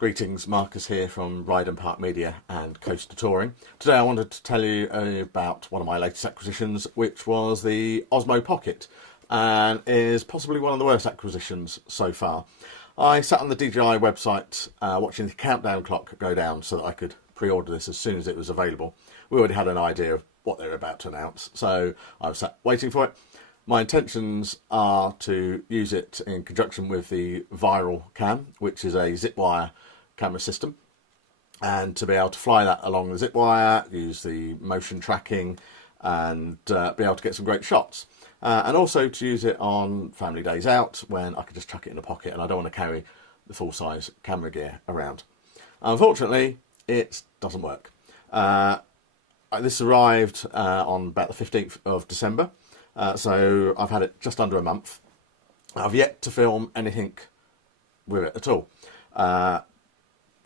Greetings, Marcus here from Ride and Park Media and Coaster Touring. Today I wanted to tell you about one of my latest acquisitions, which was the Osmo Pocket, and is possibly one of the worst acquisitions so far. I sat on the DJI website watching the countdown clock go down so that I could pre-order this as soon as it was available. We already had an idea of what they were about to announce, so I was sat waiting for it. My intentions are to use it in conjunction with the Viral Cam, which is a zip wire camera system, and to be able to fly that along the zip wire, use the motion tracking, and be able to get some great shots. And also to use it on family days out when I could just chuck it in a pocket and I don't want to carry the full-size camera gear around. Unfortunately, it doesn't work. This arrived on about the 15th of December. So I've had it just under a month. I've yet to film anything with it at all.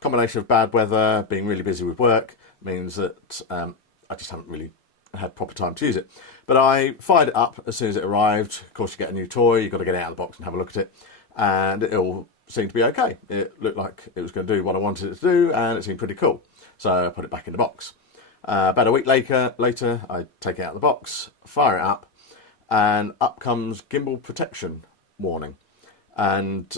Combination of bad weather, being really busy with work, means that I just haven't really had proper time to use it. But I fired it up as soon as it arrived. Of course, you get a new toy, you've got to get it out of the box and have a look at it. And it all seemed to be okay. It looked like it was going to do what I wanted it to do, and it seemed pretty cool. So I put it back in the box. About a week later, I take it out of the box, fire it up, and up comes gimbal protection warning, and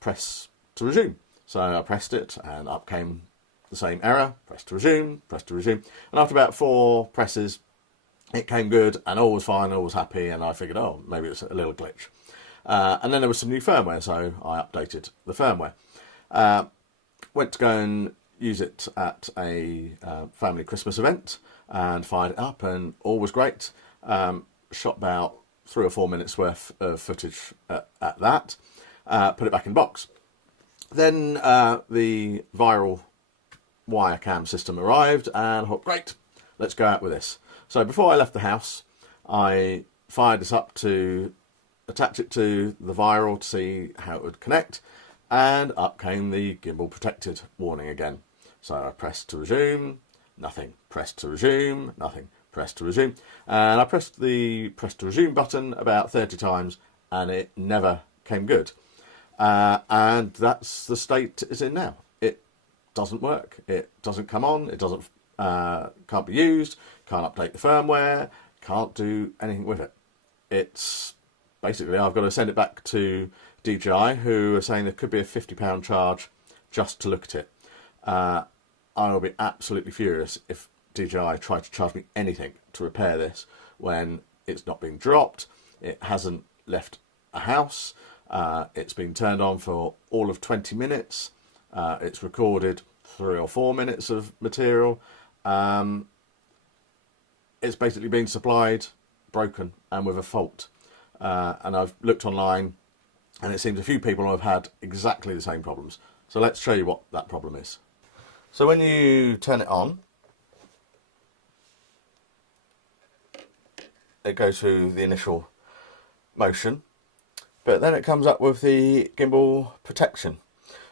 press to resume. So I pressed it and up came the same error, press to resume, and after about 4 presses it came good and all was fine, all was happy, and I figured, oh, maybe it's a little glitch. And then there was some new firmware, so I updated the firmware. Went to go and use it at a family Christmas event and fired it up and all was great. Shot about 3 or 4 minutes worth of footage at that. Put it back in the box. Then the Viral wire cam system arrived and I thought, great, let's go out with this. So before I left the house, I fired this up to attach it to the Viral to see how it would connect, and up came the gimbal protected warning again. So I pressed to resume, nothing, pressed to resume, nothing, pressed to resume, and I pressed the press to resume button about 30 times and it never came good. And that's the state it's in now. It doesn't work. It doesn't come on. It doesn't can't be used. Can't update the firmware. Can't do anything with it. It's basically, I've got to send it back to DJI, who are saying there could be a £50 charge just to look at it. I'll be absolutely furious if DJI try to charge me anything to repair this when it's not being dropped. It hasn't left a house. It's been turned on for all of 20 minutes. It's recorded 3 or 4 minutes of material. It's basically been supplied broken and with a fault. And I've looked online and it seems a few people have had exactly the same problems. So let's show you what that problem is. So when you turn it on, it goes through the initial motion, but then it comes up with the gimbal protection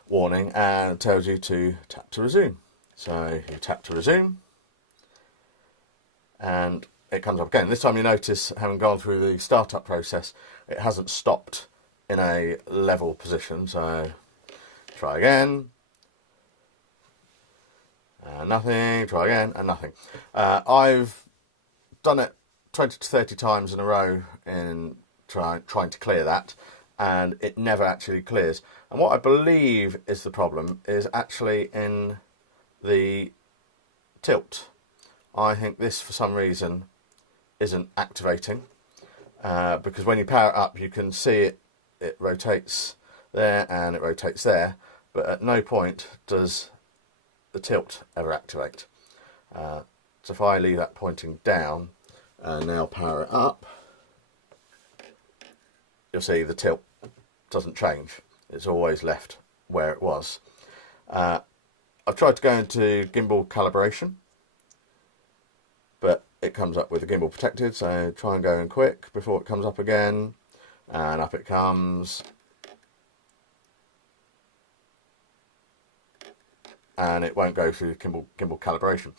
warning and tells you to tap to resume. So you tap to resume and it comes up again. This time you notice, having gone through the startup process, it hasn't stopped in a level position. So try again, and nothing, try again, and nothing. I've done it 20 to 30 times in a row in trying to clear that, and it never actually clears. And what I believe is the problem is actually in the tilt. I think this, for some reason, isn't activating, because when you power it up you can see it rotates there and it rotates there, but at no point does the tilt ever activate. So if I leave that pointing down and now power it up, you'll see the tilt doesn't change. It's always left where it was. I've tried to go into gimbal calibration, but it comes up with the gimbal protected, so try and go in quick before it comes up again, and up it comes, and it won't go through gimbal calibration.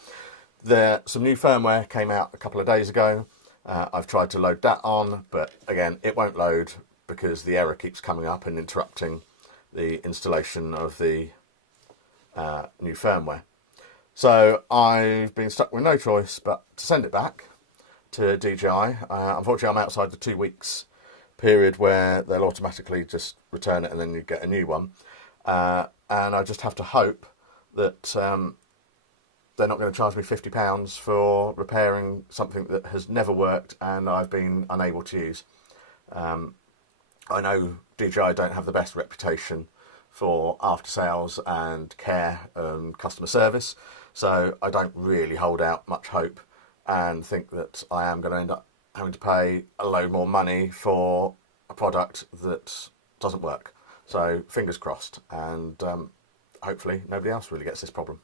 Some new firmware came out a couple of days ago. I've tried to load that on, but again it won't load because the error keeps coming up and interrupting the installation of the new firmware. So I've been stuck with no choice but to send it back to DJI. Unfortunately, I'm outside the 2 weeks period where they'll automatically just return it and then you get a new one. And I just have to hope that they're not going to charge me £50 for repairing something that has never worked and I've been unable to use. I know DJI don't have the best reputation for after sales and care and customer service, so I don't really hold out much hope and think that I am going to end up having to pay a load more money for a product that doesn't work. So fingers crossed, and hopefully nobody else really gets this problem.